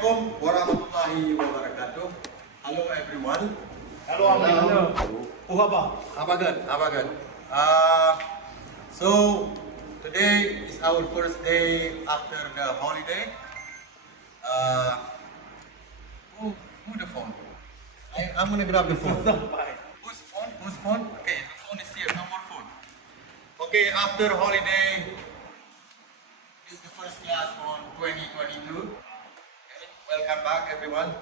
Assalamualaikum warahmatullahi wabarakatuh. Hello everyone. Hello, Amri. Hello. Uhaba. Abagan. So today is our first day after the holiday. Who the phone? I'm gonna grab the phone. Whose phone? Whose phone? Okay, the phone is here. No more phone. Okay, after holiday, this is the first class on 2022. Okay, welcome back everyone.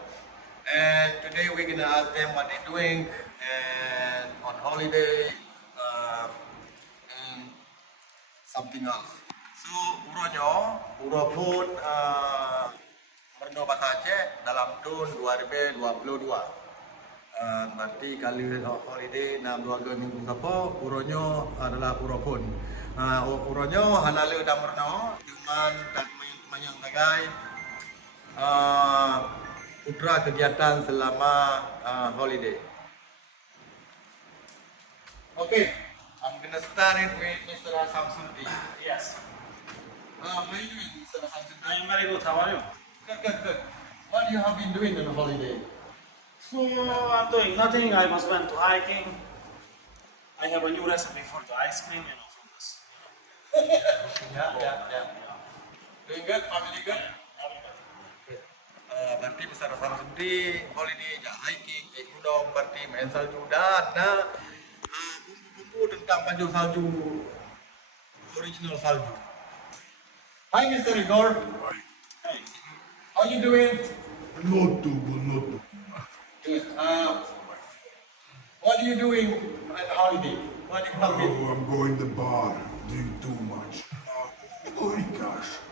And today we're gonna ask them what they're doing and on holiday and something else. So uro pun merno bahasa Aceh dalam tahun 2022. Berarti kali holiday 6 minggu apa uronyo adalah uro pun. Uronyo hanale dah merno cuman tak mayang tagai putra kegiatan selama holiday. Okay, I'm gonna start it with Mr. Samsudi. Yes. How are you doing, Mr. Samsudi? I'm very good. How are you? Good. What you have been doing on the holiday? So, I'm doing nothing. I just went to hiking. I have a new recipe for the ice cream, from this. Yeah. Doing good, family good? Berarti Mr. Samsudi holiday ja hiking, gunung, berarti main salju dan bumbu-bumbu tentang panjang salju, original salju. Hi Mr. Igor. Hey. How you doing? Not too good. Good. What are you doing on holiday? What are you having? Oh, I'm going to the bar. Drink too much. Oh my gosh.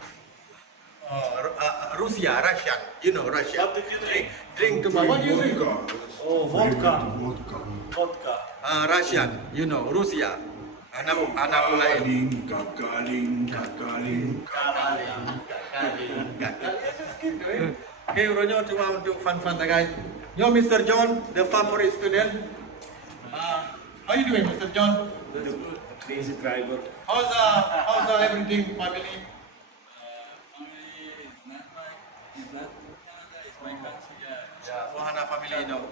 Russia, Russian. You know Russia. What did you drink? Drink too much. What do you drink? Oh, vodka. Vodka. Russian. You know Russia. Anak lain. Kakaling. Okay, uronyo cuma untuk fun guys. Yo, Mr. John, the favorite student. How you doing, Mr. John? The crazy driver. How's everything, family? Wahana family, no.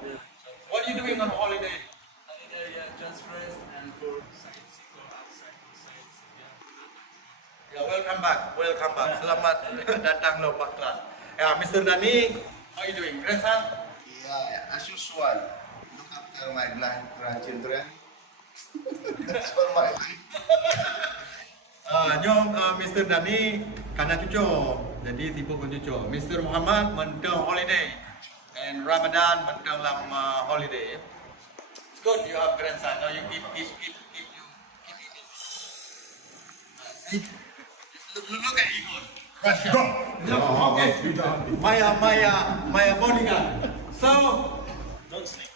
What are you doing on holiday? Just rest and for sightseeing or outside sightseeing. Yeah, welcome back. Selamat datang lo Pak kelas. Yeah, Mr. Dani, how you doing? Grandson? Yeah, as usual. Look after my grandchildren. That's for my life. Mr. Dani karena cucu, jadi sibuk dengan cucu. Mr. Muhammad mentang holiday and Ramadan mentang lama holiday. It's good you have grandson. Now you keep eating. See? Look at Igor. Russia. Okay. Maya bodyguard. So Don't sleep.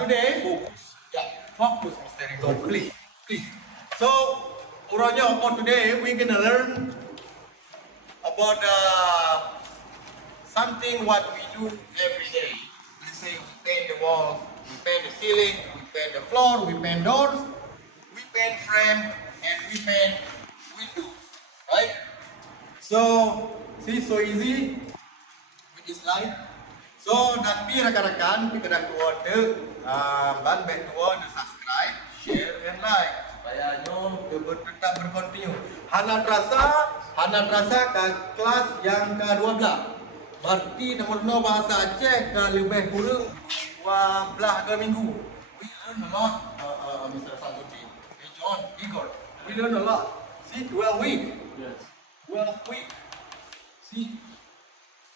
today focus Mr. Igor, please. So Uronyo, on today we're gonna learn about something what we do every day. Let's say we paint the wall, we paint the ceiling, we paint the floor, we paint doors, we paint frame, and we paint windows, right? So, see, so easy with this slide. So, nanti rekan-rekan kita dah tuan ban back tuan subscribe, share, and like. Supaya nyo tetap berkontinu. Hana terasa ke kelas yang ke-12. Berarti nombor bahasa Aceh ke lebih kurang 12 minggu. We learn a lot, Mr. Samsudi. Hey John, Igor, we learn a lot. See, 12 weeks. Yes. 12 weeks. See,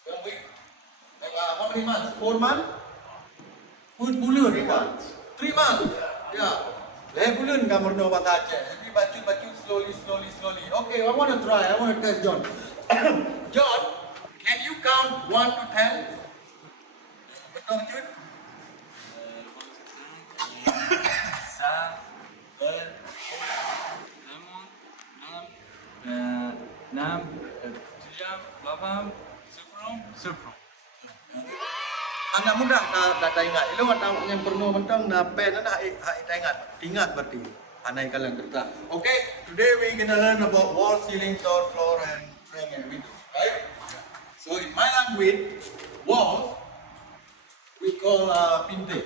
12 weeks. Like how many months? 4 months? Bulan. 3 months. 3 months. Yeah. Bulan kamu know bahasa Aceh. Jadi baca slowly. Okay, I want to try. I want to test John. John, can you count 1 to 10? Betul Jun? Sepuluh. Anak muda dah ingat. Ilo tahu yang pernah mentang na pen dah ingat berarti. Anai kalian kertas. Okay, today we gonna learn about wall, ceiling, door, floor, and frame and windows, right? So in my language, wall we call pinte.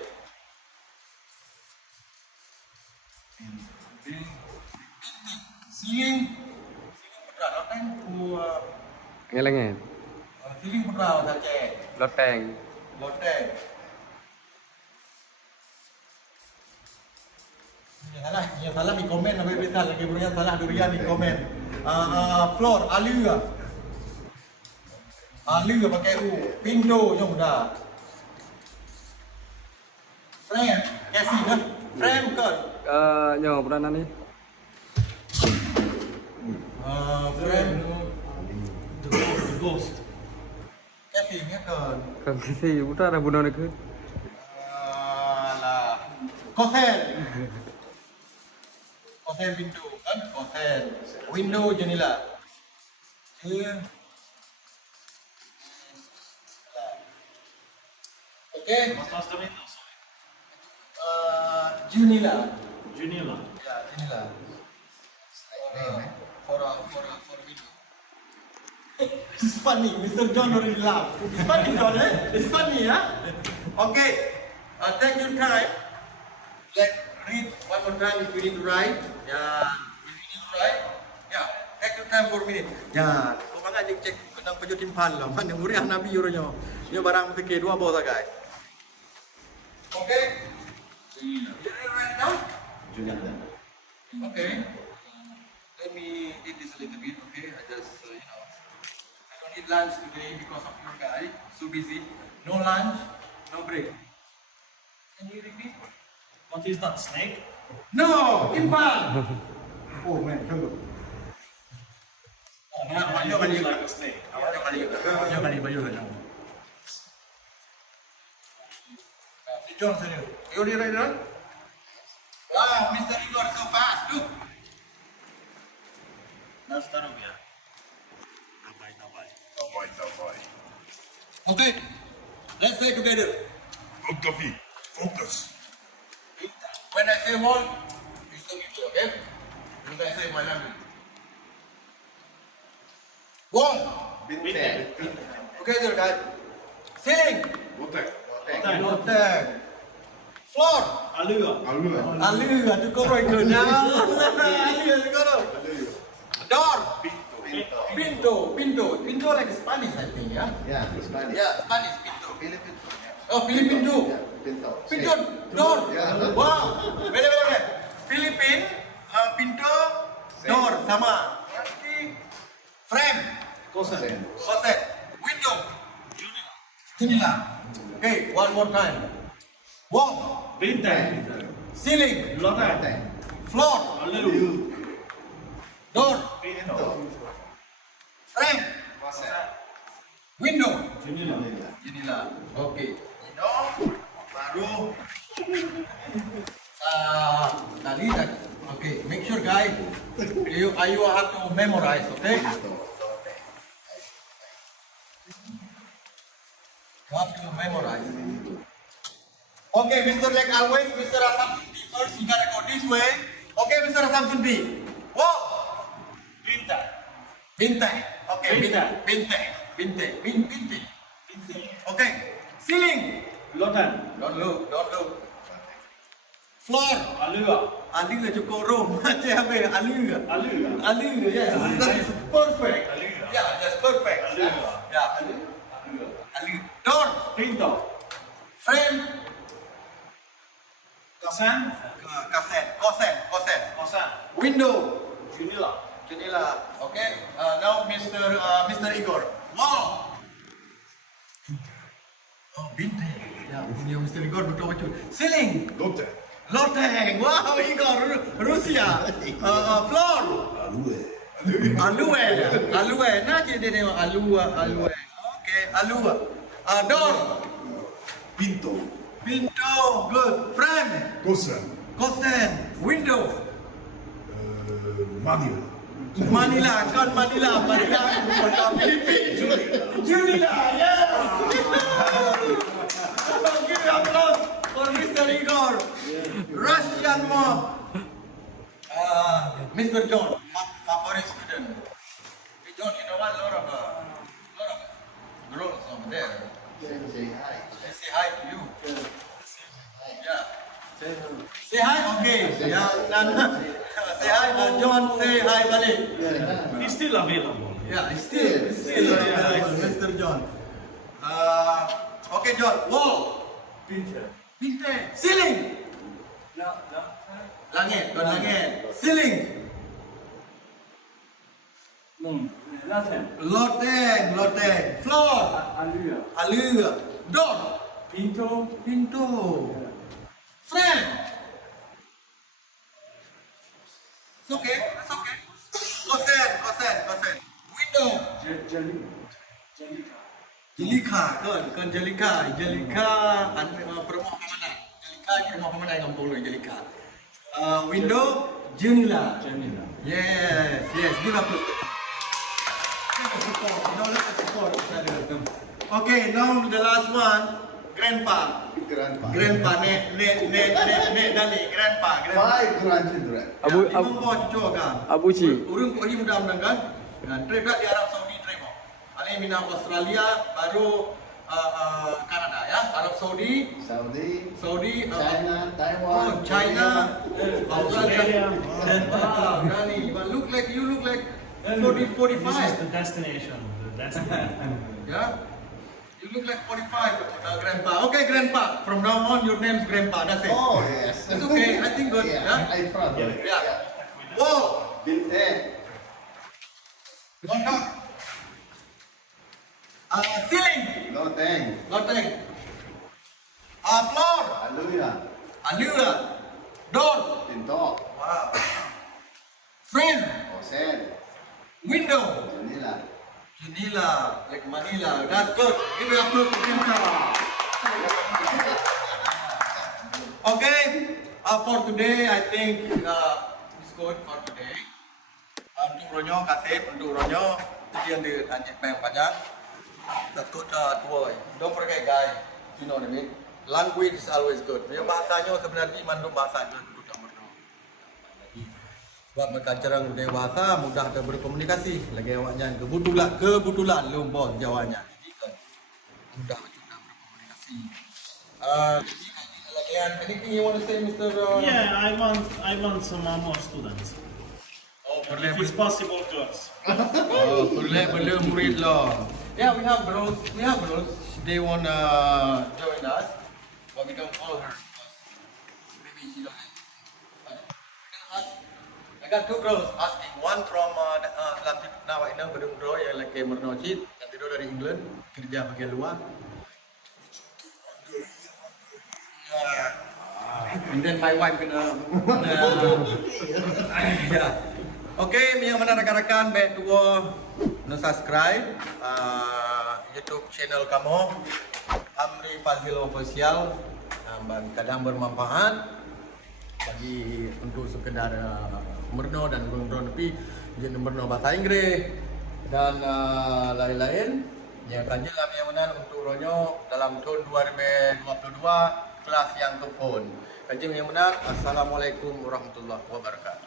Ceiling putra đó anh của ไงล่ะไง ceiling putra là chè รถแปลง lót đèn. Yang salah di komen, habis salah lagi punya salah durian di komen. Floor alua pakai u, pintu yang udah. Frame, casing kan? Frame kan? ย่อประมาณนั้นนี่ Frame, The ghost. casing kan? ก็คือสิอุตส่าห์บุญนอนคือ Lah, kosen. Kosen pintu kan? Kosen. Window jendela. Okay. What was the window? Sorry. Jendela. Junila. Yeah, jendela. For a window. It's funny, Mr. John already laughed. It's funny, John, eh? It's funny, huh? Okay. Take your time. Let's read one more time if you need to write. Yeah. If you need to write. Yeah. Take your time for a minute. Yeah. Kau mana cek kenang pejo timpan lah. Mana muriah Nabi yuronya. Yo barang fikir dua bawa guys. Okay. You ready right now? Okay. Let me eat this a little bit, okay? I just, I don't eat lunch today because of your guy. So busy. No lunch, no break. Can you repeat? What is that, snake? No! Impan! Oh man, hello. Oh, man, it looks like a snake. John, sini. You ready, John? Wow, Mr. Igor so fast. Look. That's the room, yeah. Tabay. Давай. Okay. Let's say together. Look, David, focus. When I say wall, you say it, okay? When I say my language. Wall. Binte. Together, guys. Ceiling. Lotek. Loteng. Floor. Alua. Alula. Alua, cukup right good. Alua, cukup. Door. Pintu like Spanish, I think, yeah? Yeah, Spanish. Yeah, Spanish, pintu. Philippine. Oh, Philippine pintu. Yeah, pinto. Pintu, door. Yeah. Wow. Wait. Philippine, pintu, door, sama. Nanti, frame, Kosen. koset, window, jendela. Okay, one more time. Wall, Bintang. ceiling, Lotek. floor, Alua. door, Pinto. frame, Kosen. window, Junila. jendela. Okay. Baru tadi dah. Okay, make sure guys, you have to memorize, okay? You have to memorize. Okay, Mr. Like always, Mr. Assumption B first, you gotta go this way. Okay, Mr. Assumption B. Whoa! Bintang. Bintang. Okay, Bintang. Bintang. Okay, ceiling. Lotek. Don't look. Floor. Alua. Alua cukup room. Macam apa? Alua. Alua. Yes. That's perfect. Alua. Yeah, that's perfect. Alua. Yeah. Alua. Door. Pinto. Frame. Kosen. Kosen. Kosen. Window. Junila. Jendela. Okay. Now Mr. Igor. Wall. Oh, bintang. Ya, punya Mr. Igor betul-betul. Ceiling. Lotek. Loteng. Wow, Igor. Rusia. Floor. Alue. Nah, dia tengok alua. Okay, alua. Door. Pinto. Good. Frame. Kosen. Window. Manila. Manila. Philippines. Junila. Yes. Give me applause for Mr. Igor. Russian mob. Mr. John, favorite student. Hey John, you know what? Lot of there. Say hi. I say hi to you. Yeah. Say hi. Okay. Yeah. Say hi. John, say hi, balik. He's still available. Yeah, it's still Mr. John. Okay, John. Wall. Peter. Pintu. Ceiling. No. Langit. Bukan langit. Ceiling. No. Nothing. Loteng. Floor. Allure. Alur. Door. Pinto. Pintu. Frame. It's okay. That's okay. Kosen. Window. Jelly. Jelika kan Jelika perumah pemandangan. Jelika perumah pemandangan kampung lu Jelika. Window jendela. Janila. Yes. Give up plus. Give us support. Now let us support. Okay, now the last one. Grandpa. Nek Dali. Grandpa. Five grandchildren. Imam bawa cucu kan. Abu Ci. Urung kau ini mudah menangkan. Trip dah di Arab Saudi trip. Alih minat Australia baru Kanada ya. Arab Saudi, China, Taiwan, China, Australia. Australia. Granny, but you look like 40, This is 45. the destination. Yeah. You look like 45, Grandpa. Okay, Grandpa. From now on, your name's Grandpa. That's it. Oh yes. It's okay. I think good. Yeah, Yeah. I'm proud. Yeah. Whoa. Binte. Loteng. Ceiling. Loteng. Floor. Hallelujah. Allura. Door. Pinto. Wow. Frame. Kosen. Window. Jendela. Like Manila. That's good. Give it applause to Grandpa. Okay. For today, I think it's good for today. Untuk Ronyo kasih untuk Ronyo jadi yang ditanya panjang. That's good tour. Don't forget guys, you know what I mean. Language is always good. Dia bahasanya sebenarnya mandum bahasa je untuk yang berdoa. Sebab mereka jarang guna bahasa, mudah dia berkomunikasi. Lagi awaknya kebetulan lumbur Jawanya. Jadi kan mudah juga berkomunikasi. Jadi anything you want to say, Mr. Yeah, I want some more students. Oh, If it's possible to us. boleh murid lah. Yeah, we have girls. They wanna join us, but we don't call her. Maybe she don't. I got two girls asking. One from Atlantic Nawa Inang Bedungro yang lagi Mernocit, yang kedua dari England kerja bagian luar. And then my wife kena. Yeah. Okay, yang mana rakan-rakan baik tua subscribe YouTube channel kamu Amri Fazil Official. Kadang bermanfaat bagi untuk sekedar merno dan gurung lebih jadi merno bahasa Inggris dan lain-lain. Yang kajilah yang mana untuk Ronyo dalam tahun 2022 kelas yang ke-10. Kajian yang mana. Assalamualaikum warahmatullahi wabarakatuh.